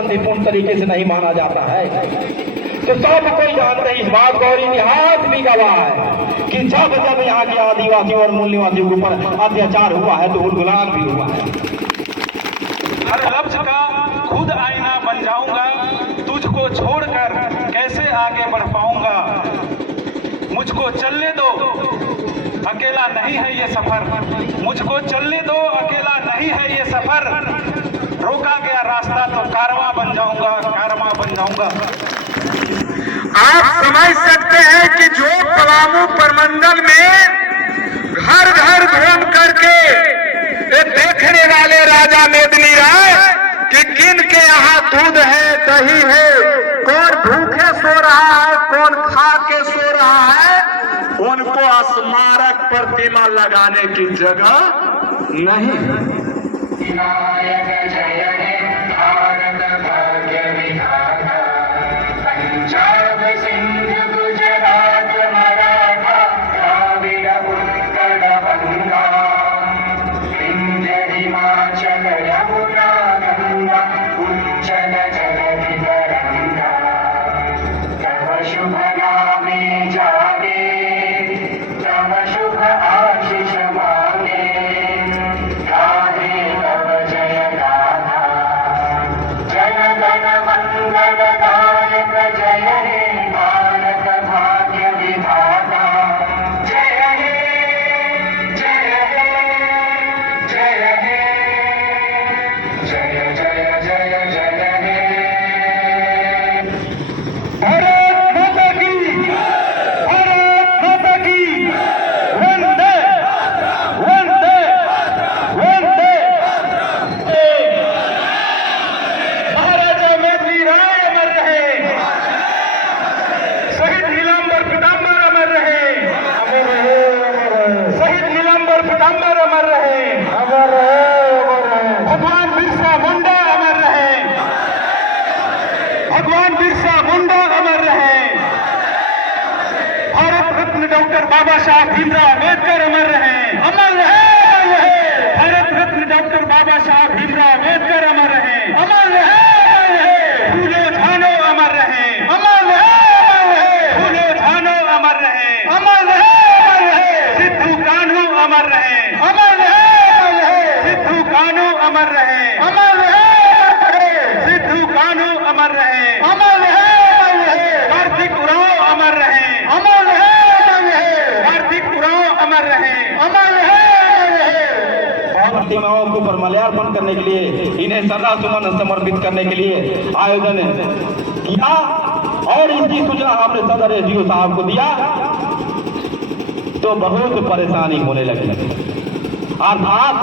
शांतिपूर्ण तरीके से नहीं माना जाता है। तो सब कोई जानते हैं इस बात को, और इतिहास भी गवाह है कि जब जब यहाँ के आदिवासियों और मूल निवासियों के ऊपर अत्याचार हुआ है तो गुलाम भी हुआ है। हर लफ्ज का खुद आईना बन जाऊंगा, तुझको छोड़कर कैसे आगे बढ़ पाऊंगा। मुझको चलने दो, अकेला नहीं है ये सफर, मुझको चलने दो, अकेला नहीं है ये सफर। रोका गया रास्ता तो कारवां बन जाऊंगा, कारवां बन जाऊंगा। आप समझ सकते हैं कि जो पलामू प्रमंडल में घर घर घूम करके देखने वाले राजा मेदिनी राय कि किन के यहाँ दूध है, दही है, कौन भूखे सो रहा है, कौन खा के सो रहा है, उनको स्मारक प्रतिमा लगाने की जगह नहीं है। पंजाब सिंध गुजरात मराठा द्राविड़ उत्कल बंगा, विंध्य हिमाचल यमुना गंगा, उज्जल जलधि तरंगा। तव शुभ नामे जागे, तव शुभ आशीष मांगे, गाहे तव जय गाथा। जन गण मंगल दायक जय हे भारत भाग्य विधाता। जय हे जय हे जय हे जय जय जय जय हे। भारत माता की, भारत माता की, वंदे वंदे वंदे। महाराजा मेदिनी राय अमर रहे, शहीद नीलांबर पीतांबर अमर रहे, शहीद नीलांबर पीतांबर अमर रहे, भगवान बिरसा मुंडा अमर रहे, भगवान बिरसा मुंडा अमर रहे, भारत रत्न डॉक्टर बाबा साहब भीमराव अम्बेडकर अमर रहे, अमर रहे। भारत रत्न डॉक्टर बाबा साहब भीमराव अम्बेडकर अमर रहे, अमर रहे। फूलो झानो अमर रहे, अमर रहे। फूलो झानो अमर रहे, अमर रहे। सिद्धू कान्हू अमर रहे, अमर रहे। सिद्धू कान्हू अमर रहे, अमर रहे। सिद्धू कान्हू अमर रहे, अमर रहे। कार्तिक उरांव अमर रहे, अमर रहे। कार्तिक उरांव अमर रहे, अमर रहे। प्रतिमाओं के ऊपर माल्यार्पण करने के लिए, इन्हें श्रद्धा सुमन समर्पित करने के लिए आयोजन किया और इसकी सूचना हमने सदर एसडीओ साहब को दिया तो बहुत परेशानी होने लगी। अर्थात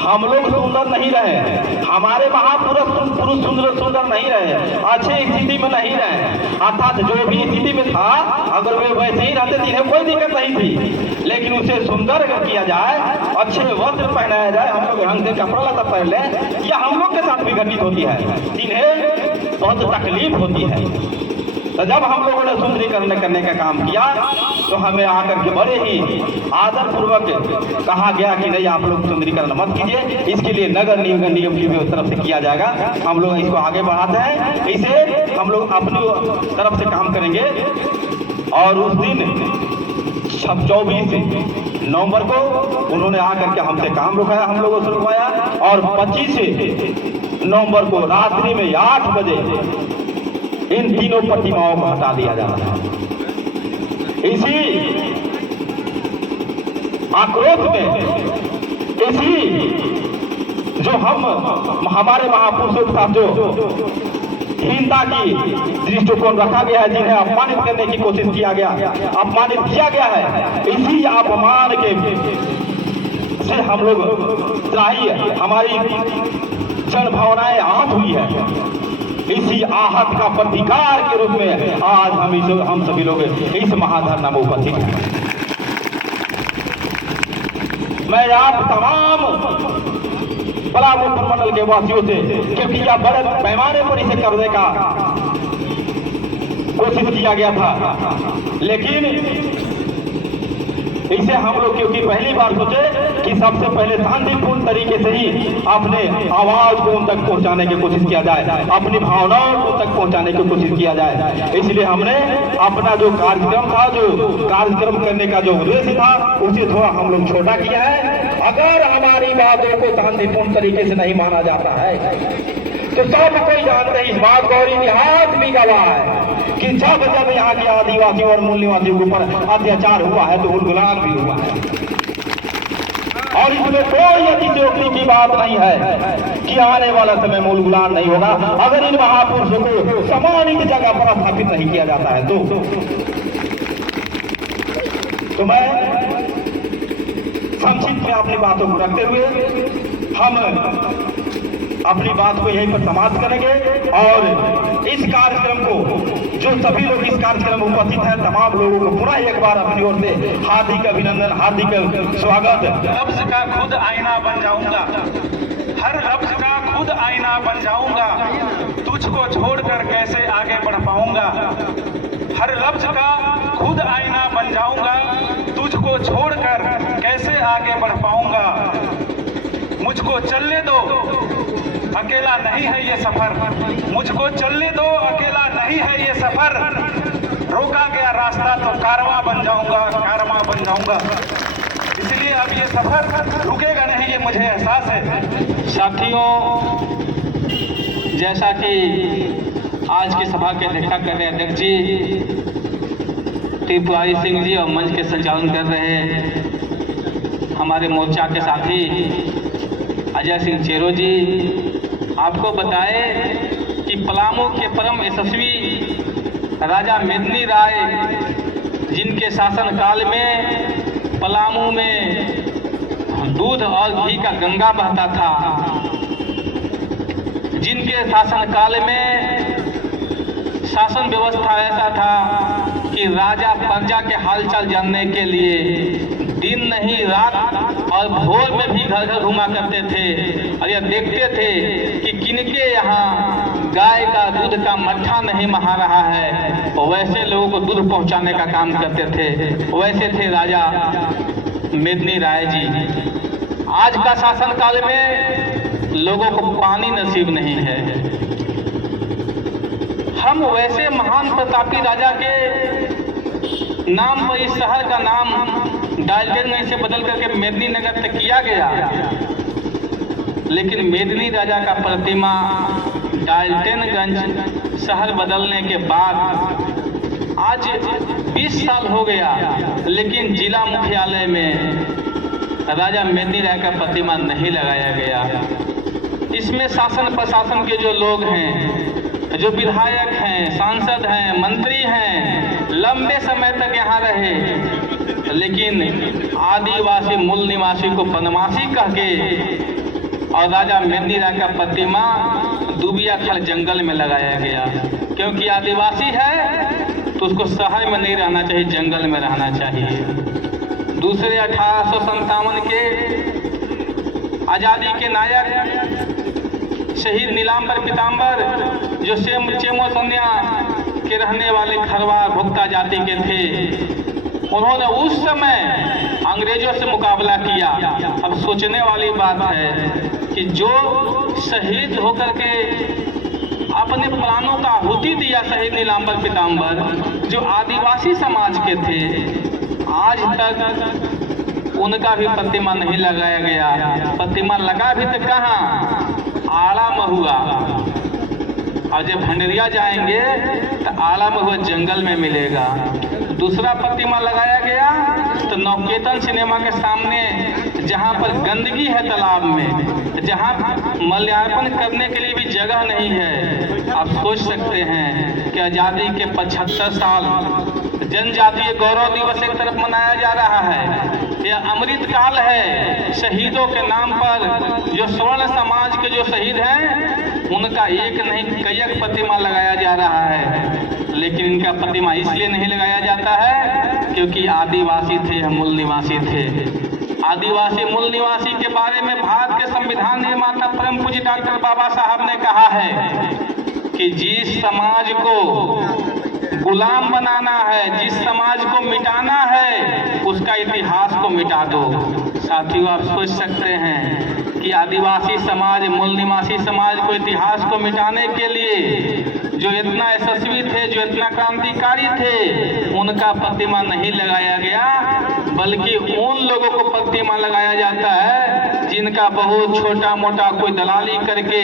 हम लोग सुंदर नहीं रहे, हमारे महापुरुष पुरुष सुंदर नहीं रहे, अच्छे स्थिति में नहीं रहे। अर्थात जो भी स्थिति में था अगर वे वैसे ही रहते तो इन्हें कोई दिक्कत नहीं थी, लेकिन उसे सुंदर अगर किया जाए, अच्छे वस्त्र पहनाया जाए, हम लोग ढंग से कपड़ा लता पहन ले, यह हम लोग के साथ भी घटित होती है, इन्हें बहुत तकलीफ होती है। तो जब हम लोगों ने सुंदरीकरण करने का काम किया तो हमें आकर के बड़े ही आदर पूर्वक कहा गया कि नहीं आप लोग सुंदरीकरण मत कीजिए, इसके लिए नगर निगम की तरफ से किया जाएगा। हम लोग इसको आगे बढ़ाते हैं, इसे हम लोग अपनी तरफ से काम करेंगे। और उस दिन 24 नवंबर को उन्होंने आकर के हमसे काम रुकाया, हम लोगों से रुकवाया। और 25 नवंबर को रात्रि में 8 बजे इन तीनों प्रतिमाओं को हटा दिया जा रहा है। इसी आक्रोश में, इसी जो हमारे महापुरुषों के साथ जो हीनता की दृष्टिकोण रखा गया है, जिन्हें अपमानित करने की कोशिश किया गया, अपमानित किया गया है, इसी अपमान के से हम लोग त्राही हमारी जन भावनाएं आहत हुई है। इसी आहत का प्रतिकार के रूप में आज हम सभी लोग इस महाधरना में उपस्थित हैं। मैं आप तमाम पलामू प्रमंडल के वासियों से, क्योंकि यह बड़े पैमाने पर इसे करने का कोशिश किया गया था, लेकिन इसे हम लोग क्योंकि पहली बार सोचे कि सबसे पहले शांतिपूर्ण तरीके से ही अपने आवाज को उन तक पहुंचाने की कोशिश किया जाए, अपनी भावनाओं को उन तक पहुंचाने की कोशिश किया जाए। इसलिए हमने अपना जो कार्यक्रम था, जो कार्यक्रम करने का जो उद्देश्य था, उसे थोड़ा हम लोग छोटा किया है। अगर हमारी बातों को शांतिपूर्ण तरीके से नहीं माना जाता है तो सब कोई जानते हैं, इस बात को और इतिहास भी गवाह है कि जब जब यहाँ के आदिवासियों और मूल निवासियों के ऊपर अत्याचार हुआ है तो उलगुलान भी हुआ है। और इसमें कोई अतिशयोक्ति की बात नहीं है कि आने वाला समय में उलगुलान नहीं होगा अगर इन महापुरुषों को सम्मानित जगह पर स्थापित नहीं किया जाता है तो मैं संक्षिप्त में अपनी बातों को रखते हुए हम अपनी बात को यहीं पर समाप्त करेंगे। और इस कार्यक्रम को जो सभी लोग इस कार्यक्रम में उपस्थित हैं, तमाम लोगों को पुनः एक बार अपनी ओर से हार्दिक अभिनंदन, हार्दिक स्वागत। लफ्ज का खुद आईना बन जाऊंगा, हर लफ्ज का खुद आईना बन जाऊंगा, तुझको छोड़कर कैसे आगे बढ़ पाऊंगा। हर लफ्ज का खुद आईना बन जाऊंगा, तुझको छोड़कर कैसे आगे बढ़ पाऊंगा। मुझको चलने दो, अकेला नहीं है ये सफर, मुझको चलने दो, अकेला नहीं है ये सफर। रोका गया रास्ता तो कारवां बन जाऊंगा, कारवां बन जाऊंगा। इसलिए अब ये सफर रुकेगा नहीं, ये मुझे एहसास है। साथियों, जैसा कि आज की सभा के अध्यक्षता कर रहे अध्यक्ष जी त्रिपुरारी सिंह जी और मंच के संचालन कर रहे हमारे मोर्चा के साथी अजय सिंह चेरो जी आपको बताए कि पलामू के परम यशस्वी राजा मेदिनी राय, जिनके शासनकाल में पलामू में दूध और घी का गंगा बहता था, जिनके शासनकाल में शासन व्यवस्था ऐसा था कि राजा प्रजा के हालचाल जानने के लिए दिन नहीं रात और भोर में भी घर घर घुमा करते थे और यह देखते थे कि किनके यहाँ गाय का दूध का मट्ठा नहीं महा रहा है, और वैसे लोगों को दूध पहुंचाने का काम करते थे। वैसे थे राजा मेदिनी राय जी। आज का शासनकाल में लोगों को पानी नसीब नहीं है। हम वैसे महान प्रतापी राजा के नाम पर इस शहर का नाम डाल्टनगंज से बदल करके मेदिनी नगर तक किया गया, लेकिन मेदिनी राजा का प्रतिमा डाल्टनगंज शहर बदलने के बाद आज 20 साल हो गया, लेकिन जिला मुख्यालय में राजा मेदिनी राय का प्रतिमा नहीं लगाया गया। इसमें शासन प्रशासन के जो लोग हैं, जो विधायक हैं, सांसद हैं, मंत्री हैं, लंबे समय तक यहाँ रहे, लेकिन आदिवासी मूल निवासी को बनवासी कह के और राजा मेदिनी राय का प्रतिमा दुबिया खल जंगल में लगाया गया। क्योंकि आदिवासी है तो उसको शहर में नहीं रहना चाहिए, जंगल में रहना चाहिए। दूसरे 1857 के आज़ादी के नायक शहीद नीलांबर पीताम्बर, जो चेमो सन्या के रहने वाले खरवा भुक्ता जाति के थे, उन्होंने उस समय अंग्रेजों से मुकाबला किया। अब सोचने वाली बात है कि जो शहीद होकर के अपने प्राणों का आहुति दिया शहीद नीलांबर पीताम्बर, जो आदिवासी समाज के थे, आज तक उनका भी प्रतिमा नहीं लगाया गया। प्रतिमा लगा भी तो कहाँ, आड़ा महुआ, और जब भंडरिया जाएंगे तो आड़ा महुआ जंगल में मिलेगा। दूसरा प्रतिमा लगाया गया तो नवकेतन सिनेमा के सामने, जहाँ पर गंदगी है तालाब में, जहाँ मल्यार्पण करने के लिए भी जगह नहीं है। आप सोच सकते हैं कि आज़ादी के 75 साल जनजातीय गौरव दिवस एक तरफ मनाया जा रहा है, यह अमृत काल है। शहीदों के नाम पर जो स्वर्ण समाज के जो शहीद हैं, उनका एक नहीं कई प्रतिमा लगाया जा रहा है, लेकिन इनका प्रतिमा इसलिए नहीं लगाया जाता है क्योंकि आदिवासी थे, मूल निवासी थे। आदिवासी मूल निवासी के बारे में भारत के संविधान निर्माता परम पूज्य डॉक्टर बाबा साहब ने कहा है कि जिस समाज को गुलाम बनाना है, जिस समाज को मिटाना है, उसका इतिहास को मिटा दो। साथियों, आप सोच सकते हैं कि आदिवासी समाज, मूल निवासी समाज को इतिहास को मिटाने के लिए जो इतना यशस्वी थे, जो इतना क्रांतिकारी थे, उनका प्रतिमा नहीं लगाया गया, बल्कि उन लोगों को प्रतिमा लगाया जाता है जिनका बहुत छोटा मोटा कोई दलाली करके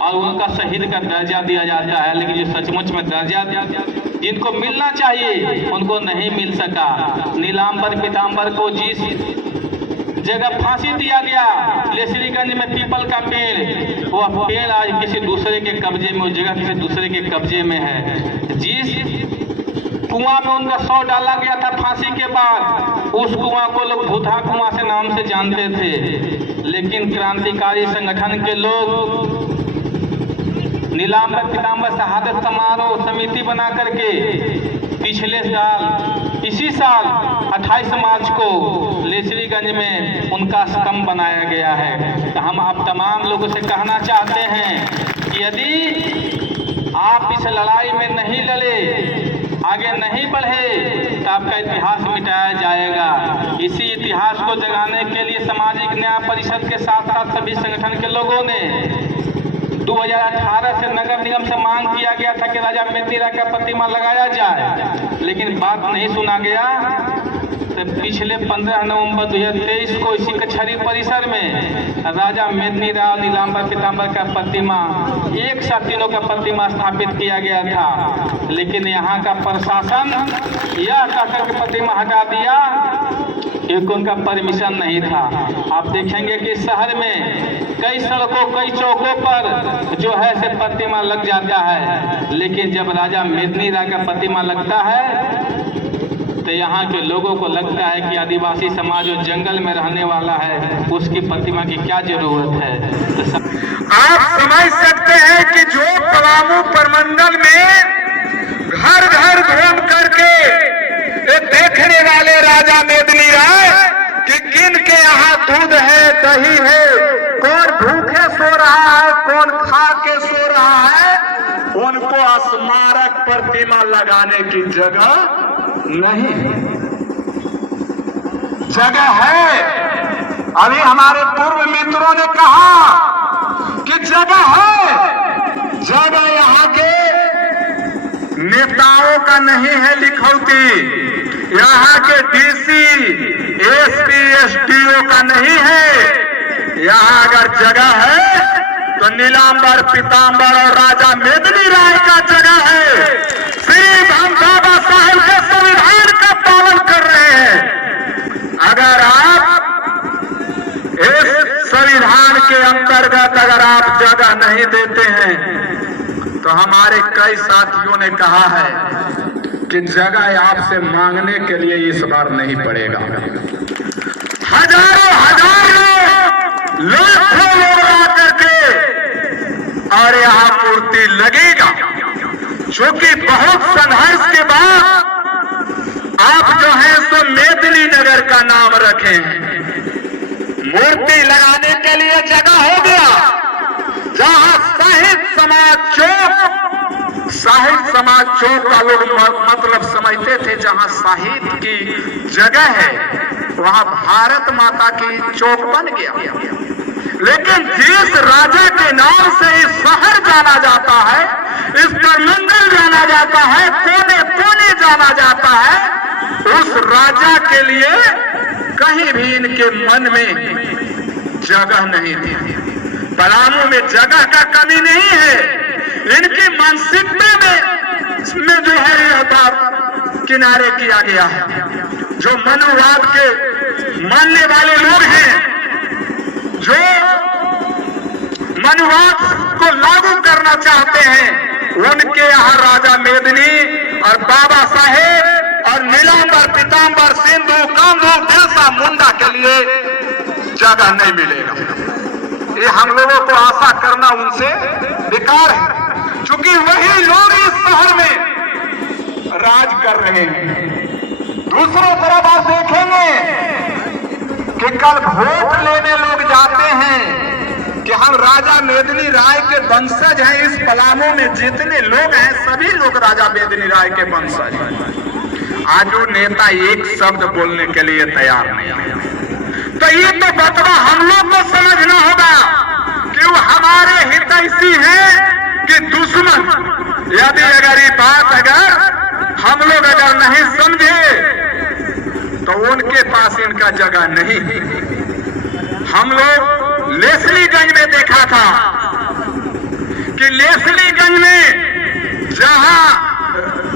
और उनका शहीद का दर्जा दिया जाता है। लेकिन जो सचमुच में दर्जा जिनको मिलना चाहिए उनको नहीं मिल सका। नीलांबर पीतांबर को जिस जगह फांसी दिया गया, लेसरीगंज में पीपल का पेड़, वह पेड़ आज किसी दूसरे के कब्जे में, वो जगह किसी दूसरे के कब्जे में है। जिस कुआं में उनका शव डाला गया था फांसी के बाद, उस कुआं को लोग भूथा कुआं से नाम से जानते थे। लेकिन क्रांतिकारी संगठन के लोग नीलांबर पीतांबर शहादत समारोह समिति बना करके पिछले साल, इसी साल 28 मार्च को लेसरीगंज में उनका स्तंभ बनाया गया है। तो हम आप तमाम लोगों से कहना चाहते हैं कि यदि आप इस लड़ाई में नहीं लड़े, आगे नहीं बढ़े, तो आपका इतिहास मिटाया जाएगा। इसी इतिहास को जगाने के लिए सामाजिक न्याय परिषद के साथ साथ सभी संगठन के लोगों ने 2018 से नगर निगम से मांग किया गया था कि राजा मेदिनी राय का प्रतिमा लगाया जाए, लेकिन बात नहीं सुना गया। तो पिछले 15 नवंबर 2023 को इसी कचहरी परिसर में राजा मेदिनी राय और नीलांबर पीतांबर का प्रतिमा, एक साथ तीनों का प्रतिमा स्थापित किया गया था। लेकिन यहाँ का प्रशासन यह कहकर के प्रतिमा हटा दिया क्योंकि उनका परमिशन नहीं था। आप देखेंगे कि शहर में कई सड़कों, कई चौकों पर जो है से प्रतिमा लग जाता है, लेकिन जब राजा मेदिनी राय का प्रतिमा लगता है तो यहाँ के लोगों को लगता है कि आदिवासी समाज जो जंगल में रहने वाला है, उसकी प्रतिमा की क्या जरूरत है। तो आप समझ सकते हैं कि जो पलामू प्रमंडल में घर घर घूम करके देखने वाले राजा मेदिनी राय कि किन के यहाँ दूध है, दही है, कौन भूखे सो रहा है, कौन खा के सो रहा है, उनको स्मारक प्रतिमा लगाने की जगह नहीं है। जगह है। अभी हमारे पूर्व मित्रों ने कहा कि जगह है, जगह यहाँ के नेताओं का नहीं है लिखौती, यहाँ के डीसी, एसपी, एसडीओ का नहीं है। यहाँ अगर जगह है तो नीलांबर पीतांबर और राजा मेदिनी राय का जगह है। सिर्फ हम बाबा साहेब के संविधान का पालन कर रहे हैं। अगर आप इस संविधान के अंतर्गत अगर आप जगह नहीं देते हैं तो हमारे कई साथियों ने कहा है कि जगह आपसे मांगने के लिए इस बार नहीं पड़ेगा। हजारों लाखों लोग आकर के और यहाँ मूर्ति लगेगा, क्योंकि बहुत संघर्ष के बाद आप जो है सो मेदिनी नगर का नाम रखे हैं। मूर्ति लगाने के लिए जगह हो गया। जहां साहित्य समाज चौक का लोग मतलब समझते थे, जहां साहित्य की जगह है वहां भारत माता की चौक बन गया। लेकिन जिस राजा के नाम से इस शहर जाना जाता है, इस प्रमंडल जाना जाता है, कोने कोने जाना जाता है, उस राजा के लिए कहीं भी इनके मन में जगह नहीं थी। पलामू में जगह का कमी नहीं है, इनकी मानसिकता में जो है यह बात किनारे किया गया है। जो मनुवाद के मानने वाले लोग हैं, जो मनुवाद को लागू करना चाहते हैं, उनके यहाँ राजा मेदिनी और बाबा साहेब और नीलांबर पीतांबर सिंधु कांधू बिरसा मुंडा के लिए जगह नहीं मिलेगा। ये हम लोगों को आशा करना उनसे बेकार है, क्योंकि वही लोग इस शहर में राज कर रहे हैं। दूसरी तरफ आप देखेंगे कि कल वोट लेने लोग जाते हैं कि हम राजा मेदिनी राय के वंशज हैं। इस पलामू में जितने लोग हैं सभी लोग राजा मेदिनी राय के वंशज हैं। आज वो नेता एक शब्द बोलने के लिए तैयार नहीं है। तो ये तो बतवा हम लोग को समझना होगा कि वो हमारे हितैषी हैं कि दुश्मन। यदि अगर ये बात अगर हम लोग अगर नहीं समझे तो उनके पास इनका जगह नहीं। हम लोग लेस्लीगंज में देखा था कि लेस्लीगंज में जहां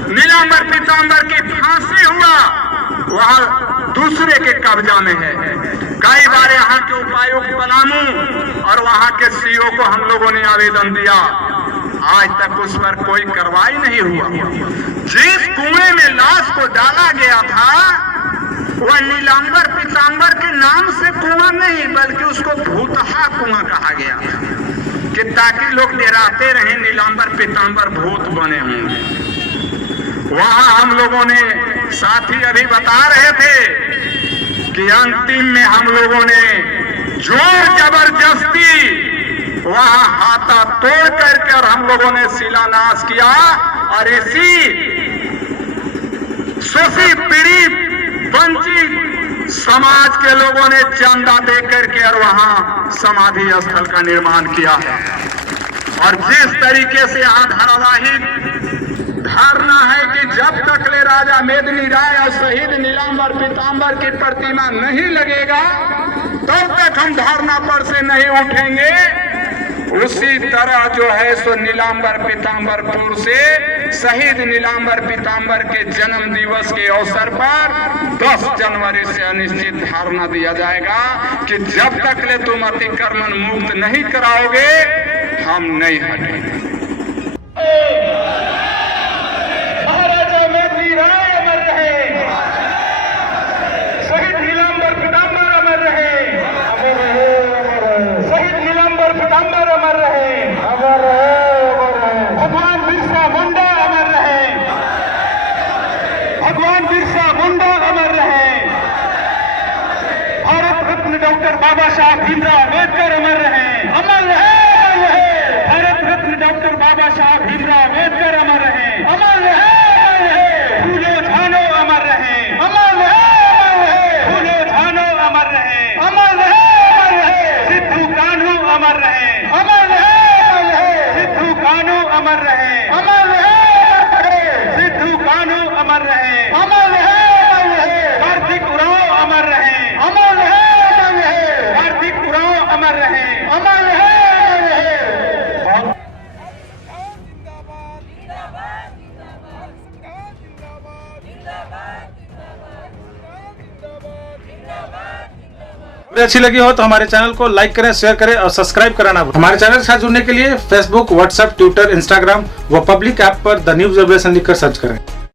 नीलांबर पीतांबर की फांसी हुआ वहां दूसरे के कब्जा में है। कई बार यहाँ के उपायुक्त पलामू और वहां के सीओ को हम लोगों ने आवेदन दिया, आज तक उस पर कोई कार्रवाई नहीं हुआ। जिस कुएं में लाश को डाला गया था वह नीलांबर पीतांबर के नाम से कुआं नहीं बल्कि उसको भूतहा कुआं कहा गया था कि ताकि लोग डराते रहे नीलांबर पीतांबर भूत बने होंगे। वहां हम लोगों ने साथी अभी बता रहे थे कि अंतिम में हम लोगों ने जोर जबरदस्ती वहां हाथा तोड़ करके और हम लोगों ने शिलान्यास किया और इसी शोषित पीड़ित वंचित समाज के लोगों ने चंदा दे करके और वहां समाधि स्थल का निर्माण किया है। और जिस तरीके से यहाँ धारावाहिक धारणा है कि जब तक ले राजा मेदिनी राय और शहीद नीलांबर पीतांबर की प्रतिमा नहीं लगेगा तब तक हम धरना पर से नहीं उठेंगे, उसी तरह जो है सो नीलांबर पीतांबरपुर से शहीद नीलांबर पीतांबर के जन्म दिवस के अवसर पर 10 जनवरी से अनिश्चित धरना दिया जाएगा कि जब तक ले तुम अतिक्रमण मुक्त नहीं कराओगे हम नहीं हटेंगे। महाराजा मेदिनी राय अमर रहे, शहीद नीलांबर पीतांबर अमर रहे, शहीद नीलांबर पीतांबर अमर रहे, भगवान बिरसा मुंडा अमर रहे, भगवान बिरसा मुंडा अमर रहे, भारत रत्न डॉक्टर बाबा साहब भीमराव अम्बेडकर अमर रहे, अमर रहे, भारत रत्न डॉक्टर बाबा साहब भीमराव अम्बेडकर अमर रहे, अमर रहे, फूलो झानो अमर रहे, अमर रहे, फूलो झानो अमर रहे, अमर रहे, सिद्धू कान्हू अमर रहे, अमर रहे, सिद्धू कान्हू अमर रहे, अमर रहे, सिद्धू कान्हू अमर रहे, अमर रहे, कार्तिक उरांव अमर रहे, अमर रहे, कार्तिक उरांव अमर रहे, अमर रहे। वीडियो अच्छी लगी हो तो हमारे चैनल को लाइक करें, शेयर करें और सब्सक्राइब कराना। हमारे चैनल के साथ जुड़ने के लिए फेसबुक, व्हाट्सएप, ट्विटर, इंस्टाग्राम व पब्लिक ऐप पर द न्यूज अपडेशन लिखकर सर्च करें।